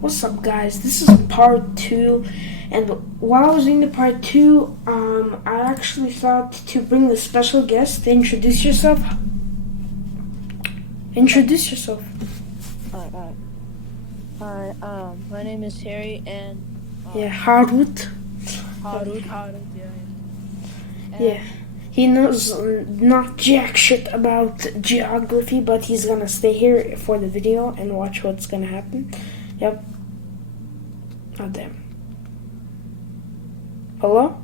What's up, guys? This is part 2, and while I was doing the part 2, I actually thought to bring the special guest. Introduce yourself. Introduce yourself. Alright. Hi, my name is Harry and Yeah, Harut. Harut, Yeah, he knows not jack shit about geography, but he's gonna stay here for the video and watch what's gonna happen. Yep. Oh, damn. Hello?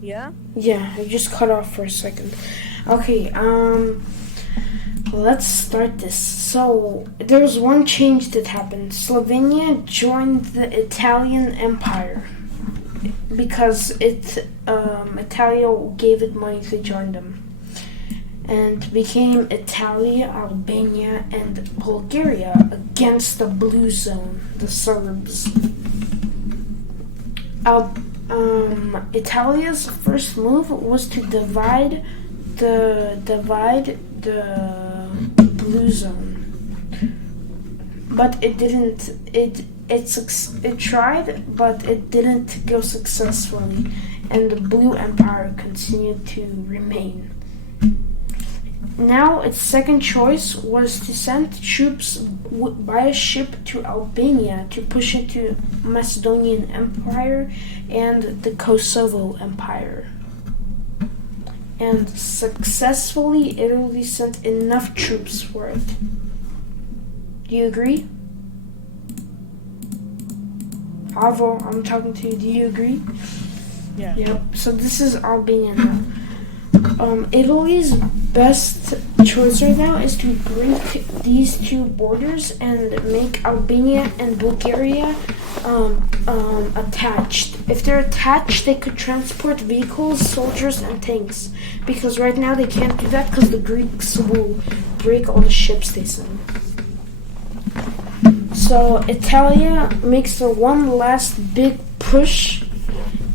Yeah? Yeah, I just cut off for a second. Okay, let's start this. So, there was one change that happened. Slovenia joined the Italian Empire because Italia gave it money to join them, and became Italia, Albania, and Bulgaria against the Blue Zone, the Serbs. Italia's first move was to divide the Blue Zone, but it didn't. It tried, but it didn't go successfully, and the Blue Empire continued to remain. Now its second choice was to send troops by a ship to Albania to push it to Macedonian Empire and the Kosovo Empire. And successfully, Italy sent enough troops for it. Do you agree? Avo, I'm talking to you. Do you agree? Yeah. Yep. So this is Albania now. Italy's best choice right now is to break these two borders and make Albania and Bulgaria attached. If they're attached, they could transport vehicles, soldiers, and tanks. Because right now they can't do that because the Greeks will break all the ships they send. So Italia makes the one last big push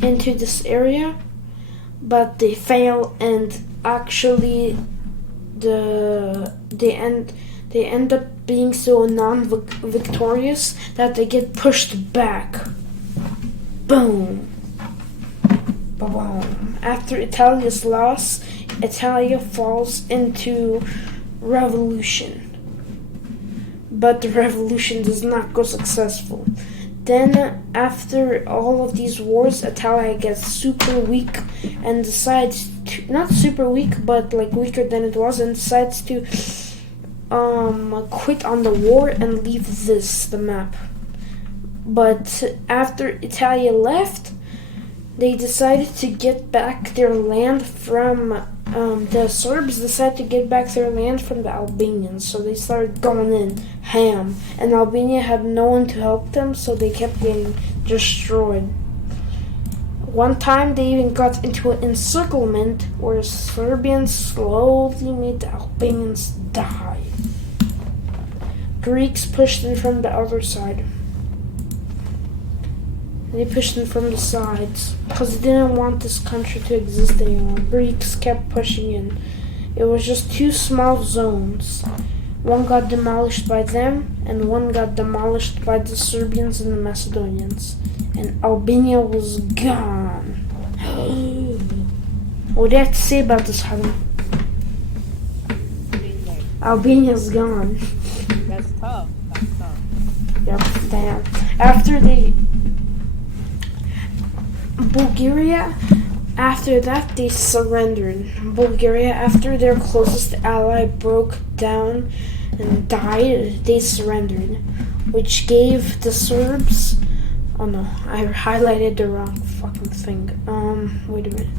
into this area, but they fail, and actually they end up being so non-victorious that they get pushed back. Boom. Boom. After Italia's loss, Italia falls into revolution. But the revolution does not go successful. Then, after all of these wars, Italia gets super weak and decides to, not super weak, but like weaker than it was, and decides to quit on the war and leave the map. But after Italia left, they decided to get back their land from the Serbs decided to get back their land from the Albanians, so they started going in ham, and Albania had no one to help them, so they kept getting destroyed. One time they even got into an encirclement where Serbians slowly made the Albanians die. Greeks pushed in from the other side. They pushed in from the sides because they didn't want this country to exist anymore. Greeks kept pushing in. It was just two small zones. One got demolished by them, and one got demolished by the Serbians and the Macedonians. And Albania was gone. What do you have to say about this, Harun? Albania's gone. That's tough. Yep, damn. Bulgaria, after that, they surrendered. Bulgaria, after their closest ally broke down and died, they surrendered, which gave the Serbs... Oh no, I highlighted the wrong fucking thing. Wait a minute.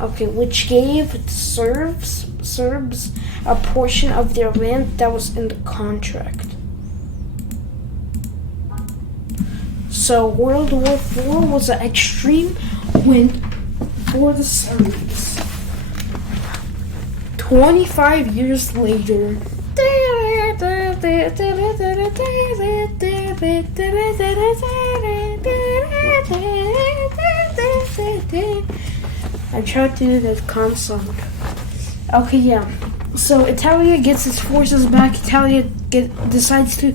Okay, which gave the Serbs a portion of their land that was in the contract. So World War IV was an extreme win for the Serbs. 25 years later, I tried to do that con song. Okay, yeah. So Italia gets its forces back. Italia decides to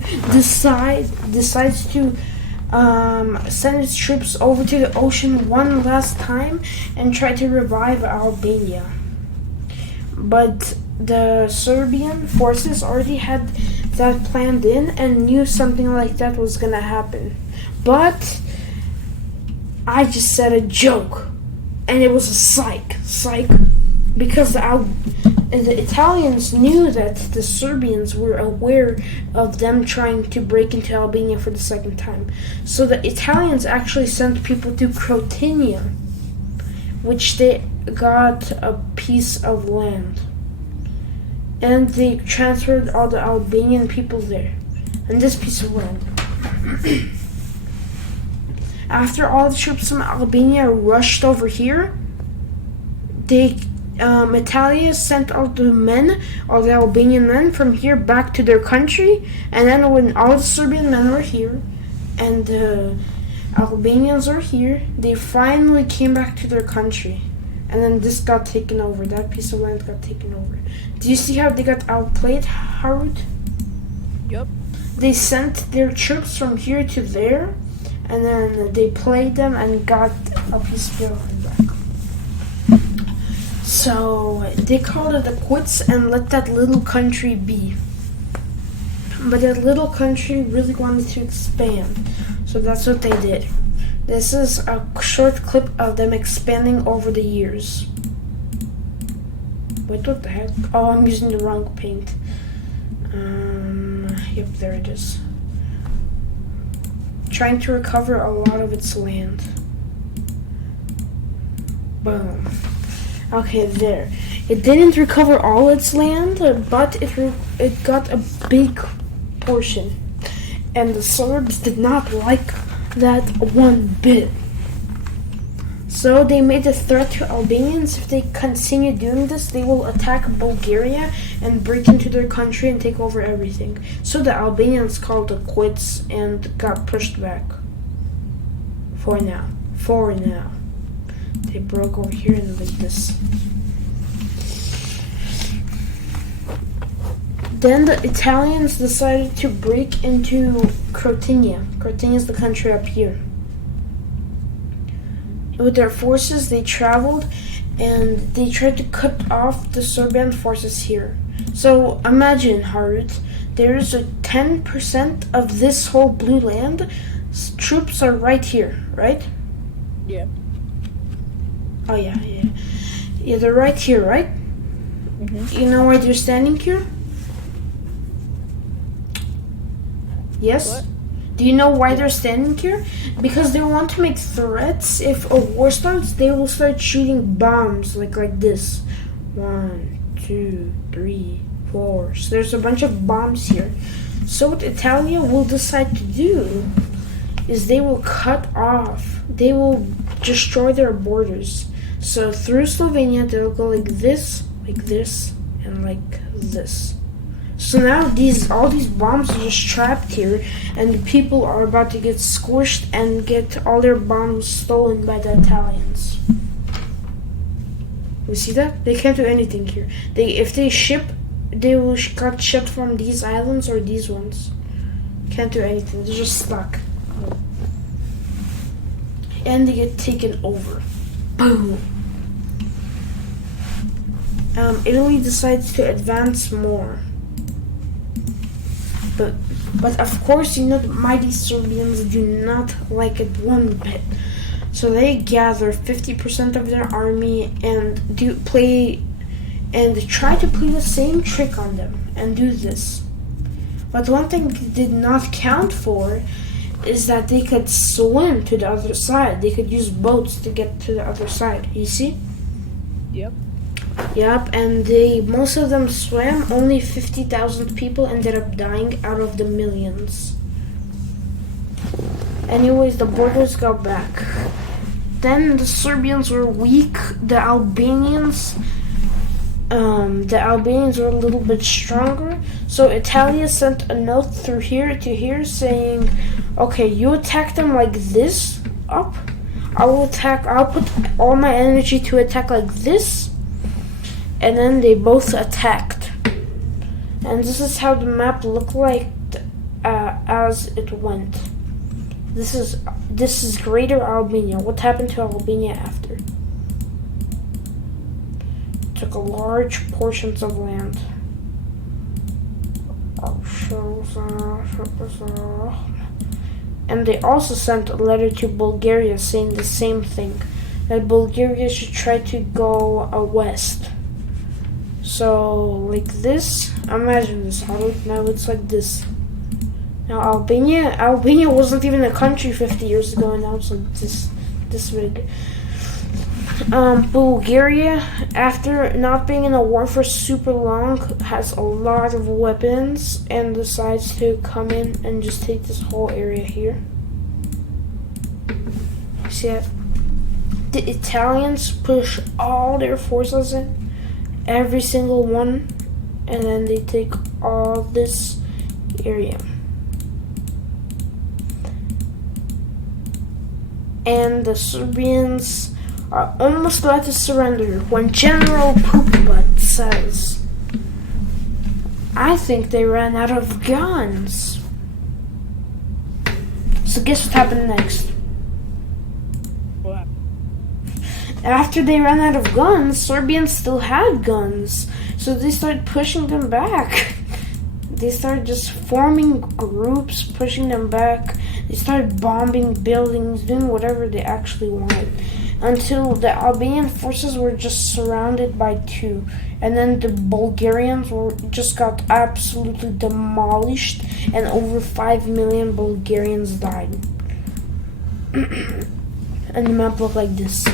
send its troops over to the ocean one last time and try to revive Albania. But the Serbian forces already had that planned in and knew something like that was gonna happen. But I just said a joke, and it was a psych, because the Italians knew that the Serbians were aware of them trying to break into Albania for the second time. So the Italians actually sent people to Crotinia, which they got a piece of land. And they transferred all the Albanian people there, and this piece of land. After all the troops from Albania rushed over here, Italia sent all the Albanian men from here back to their country, and then when all the Serbian men were here, and the Albanians were here, they finally came back to their country. And then this got taken over. That piece of land got taken over. Do you see how they got outplayed, Harut? Yep. They sent their troops from here to there, and then they played them and got a piece of their land back. So they called it a quits and let that little country be. But that little country really wanted to expand, so that's what they did. This is a short clip of them expanding over the years. Wait, what the heck? Oh, I'm using the wrong paint. Yep, there it is. Trying to recover a lot of its land. Boom. Okay, there. It didn't recover all its land, but it got a big portion. And the Serbs did not like that one bit. So they made a threat to Albanians. If they continue doing this, they will attack Bulgaria and break into their country and take over everything. So the Albanians called it quits and got pushed back. For now. They broke over here and like this. Then the Italians decided to break into Crotinia. Crotinia is the country up here. With their forces, they traveled and they tried to cut off the Serbian forces here. So imagine, Harut, there's a 10% of this whole blue land. Troops are right here, right? Yeah. Oh, yeah. Yeah, they're right here, right? Mm-hmm. You know why they're standing here? Yes? What? Do you know why they're standing here? Because they want to make threats. If a war starts, they will start shooting bombs like this. 1, 2, 3, 4. So there's a bunch of bombs here. So what Italia will decide to do is they will cut off. They will destroy their borders. So through Slovenia, they'll go like this, and like this. So now all these bombs are just trapped here, and the people are about to get squished and get all their bombs stolen by the Italians. You see that? They can't do anything here. If they ship, they will got shipped from these islands or these ones. Can't do anything. They're just stuck. And they get taken over. Boom. Italy decides to advance more. But of course, the mighty Serbians do not like it one bit. So they gather 50% of their army and try to play the same trick on them and do this. But one thing they did not count for is that they could swim to the other side. They could use boats to get to the other side. You see? Yep, and most of them swam. Only 50,000 people ended up dying out of the millions. Anyways, the borders got back. Then the Serbians were weak. The Albanians were a little bit stronger. So Italia sent a note through here to here saying, okay, you attack them like this up. I'll put all my energy to attack like this. And then they both attacked. And this is how the map looked like as it went. This is Greater Albania. What happened to Albania after? Took a large portions of land. And they also sent a letter to Bulgaria saying the same thing, that Bulgaria should try to go west. So, like this, imagine this, now it's like this. Now Albania wasn't even a country 50 years ago, and now it's like this big. Bulgaria, after not being in a war for super long, has a lot of weapons and decides to come in and just take this whole area here. See it? The Italians push all their forces in, every single one, and then they take all this area. And the Serbians are almost about to surrender when General Poopbutt says, I think they ran out of guns. So guess what happened next? What? After they ran out of guns, Serbians still had guns. So they started pushing them back. They started just forming groups, pushing them back. They started bombing buildings, doing whatever they actually wanted, until the Albanian forces were just surrounded by two. And then the Bulgarians just got absolutely demolished, and over 5 million Bulgarians died. And the map looked like this.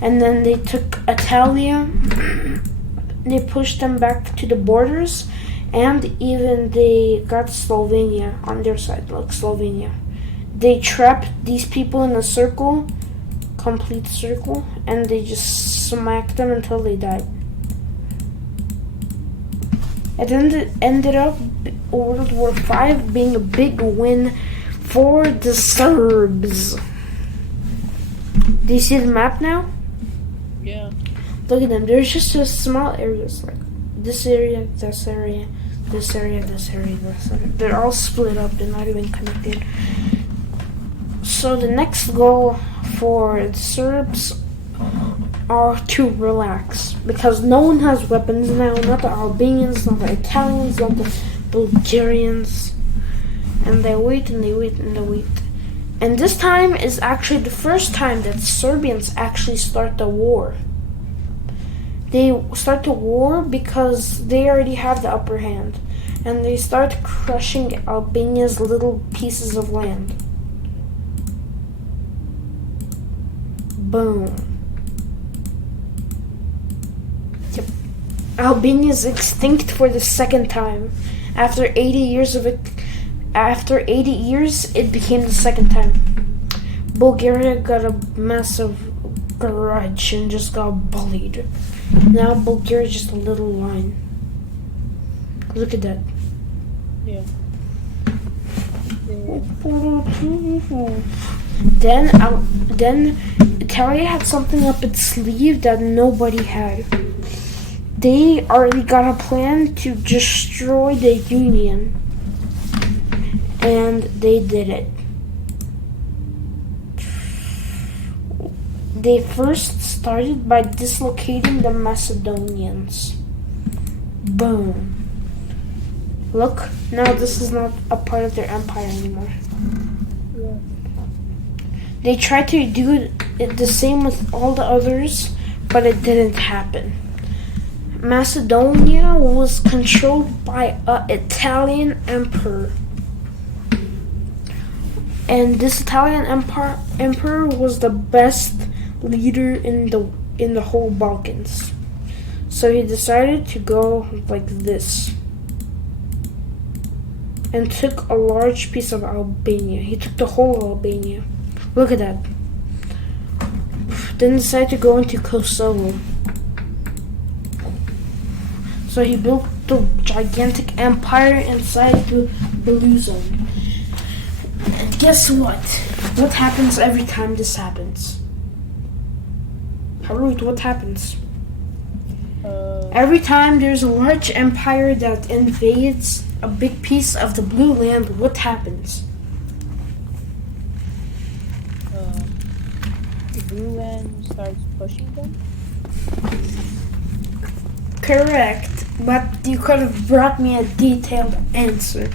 And then they took Italia, they pushed them back to the borders, and even they got Slovenia on their side, like Slovenia. They trapped these people in a circle, complete circle, and they just smacked them until they died. It ended up World War V being a big win for the Serbs. Do you see the map now? Yeah. Look at them. There's just small areas, like this area, this area, this area, this area, this area. They're all split up. They're not even connected. So the next goal for the Serbs are to relax, because no one has weapons now, not the Albanians, not the Italians, not the Bulgarians. And they wait and they wait and they wait. And this time is actually the first time that Serbians actually start the war. They start the war because they already have the upper hand, and they start crushing Albania's little pieces of land. Boom. Yep. Albania is extinct for the second time. After 80 years, it became the second time. Bulgaria got a massive grudge and just got bullied. Now Bulgaria is just a little line. Look at that. Yeah. Then Italia had something up its sleeve that nobody had. They already got a plan to destroy the Union, and they did it. They first started by dislocating the Macedonians. Boom. Look, now this is not a part of their empire anymore. Yeah. They tried to do it the same with all the others, but it didn't happen. Macedonia was controlled by an Italian emperor. And this Italian emperor was the best leader in the whole Balkans. So he decided to go like this, and took a large piece of Albania. He took the whole Albania. Look at that. Then decided to go into Kosovo. So he built the gigantic empire inside the blue zone. And guess what? What happens every time this happens? Harut, what happens? Every time there's a large empire that invades a big piece of the blue land, what happens? The blue land starts pushing them. Correct, but you could have brought me a detailed answer.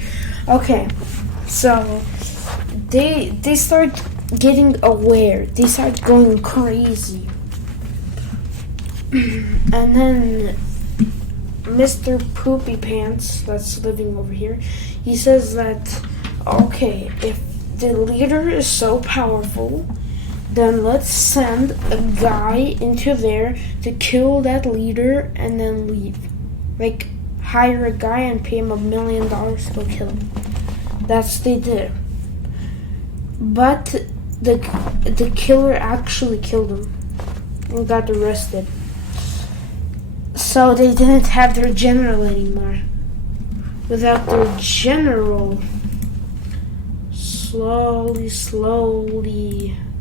Okay, so they start getting aware. They start going crazy. And then Mr. Poopy Pants, that's living over here, he says that, okay, if the leader is so powerful, then let's send a guy into there to kill that leader and then leave. Like, hire a guy and pay him $1 million to kill him. That's what they did. But the killer actually killed him and got arrested. So they didn't have their general anymore. Without their general, slowly,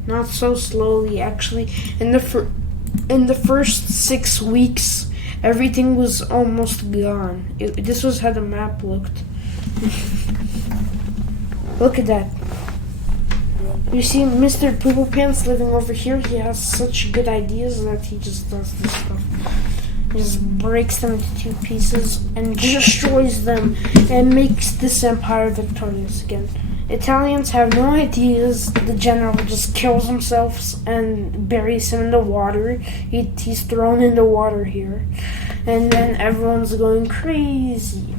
not so slowly actually, in the first 6 weeks, everything was almost gone. This was how the map looked. Look at that. You see Mr. Poopoo Pants living over here? He has such good ideas that he just does this stuff. He just breaks them into 2 pieces and destroys them and makes this empire victorious again. Italians have no ideas. The general just kills himself and buries him in the water. He's thrown in the water here. And then everyone's going crazy.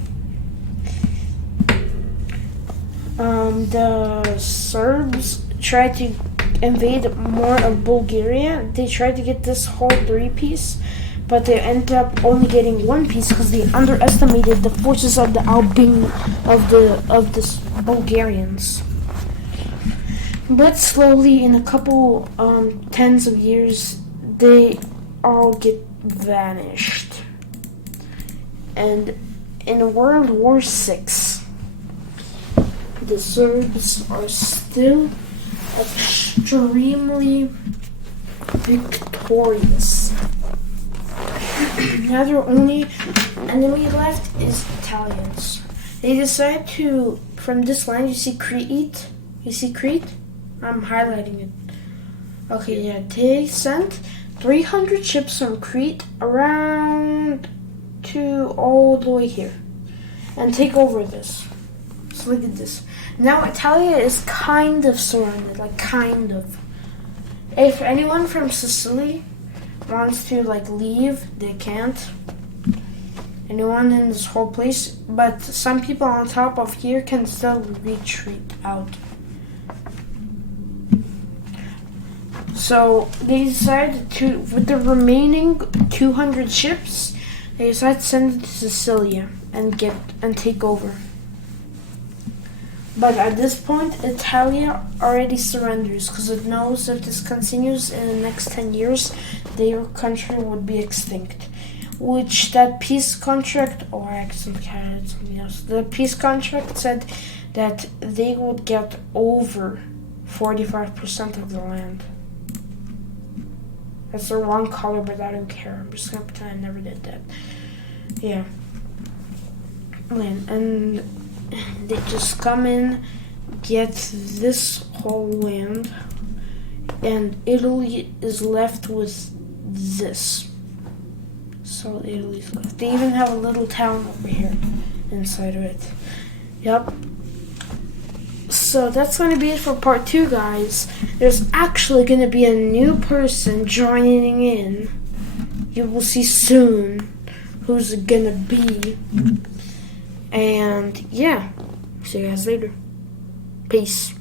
The Serbs tried to invade more of Bulgaria. They tried to get this whole 3-piece, but they ended up only getting 1 piece because they underestimated the forces of the the Bulgarians. But slowly, in a couple tens of years, they all get vanished. And in World War VI, the Serbs are still extremely victorious. Now their only enemy left is Italians. They decide to, from this land, you see Crete? You see Crete? I'm highlighting it. Okay, yeah, they sent 300 ships from Crete around to all the way here and take over this. So look at this. Now Italia is kind of surrounded, like kind of. If anyone from Sicily wants to leave, they can't. Anyone in this whole place, but some people on top of here can still retreat out. So they decided to, with the remaining 200 ships, they decided to send it to Sicilia and take over. But at this point, Italia already surrenders because it knows if this continues in the next 10 years, their country would be extinct. Which that peace contract, I accidentally had something else. The peace contract said that they would get over 45% of the land. That's the wrong color, but I don't care. I'm just gonna pretend I never did that. Yeah. And they just come in, get this whole land, and Italy is left with this. So Italy's left. They even have a little town over here inside of it. Yep. So that's going to be it for part 2, guys. There's actually going to be a new person joining in. You will see soon who's it going to be. And yeah, see you guys later. Peace.